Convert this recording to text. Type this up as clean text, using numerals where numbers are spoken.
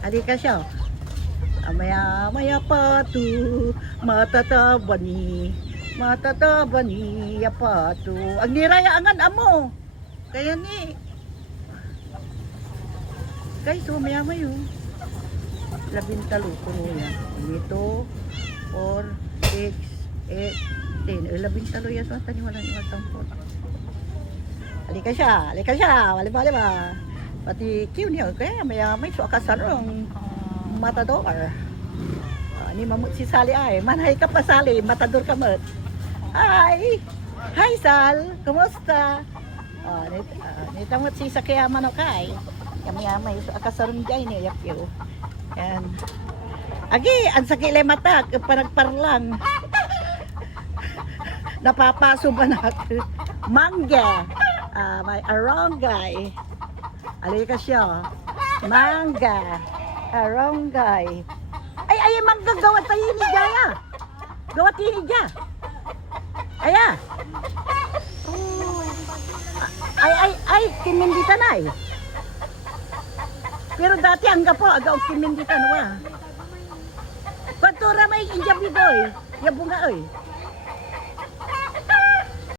Halika siya. Maya patu, matataba ni patu. Ang nirayangan amo. Kaya ni. Guys, maya mayo. 13 ko yan. Ito, 4, 6, 8, 10. 13 yan. So, tani wala ni magtampon. Halika siya. Wali ba? Pati kiw niya. Kaya maya may so akasarong matador. Ni mamut si Sally ay. Manhay ka pa Sally. Matador ka mat. Hi! Hi Sal! Kumusta? Nitamot si Sakyaman o kay. Yamay so akasarong jay niya yapyo. Yan. Agi, ang sakilay mata. Panagparlang. Napapaso ba na? Mangga. May arongay. Alika siya. Mangga. Arongay. Ay, mangga gawat tayo ni Jaya. Gawat ni Jaya. Aya. Ay, kinindita na eh. Pero dati hangga po, aga og kinindita na wa. Patura may injabi doy. Ya bunga oy.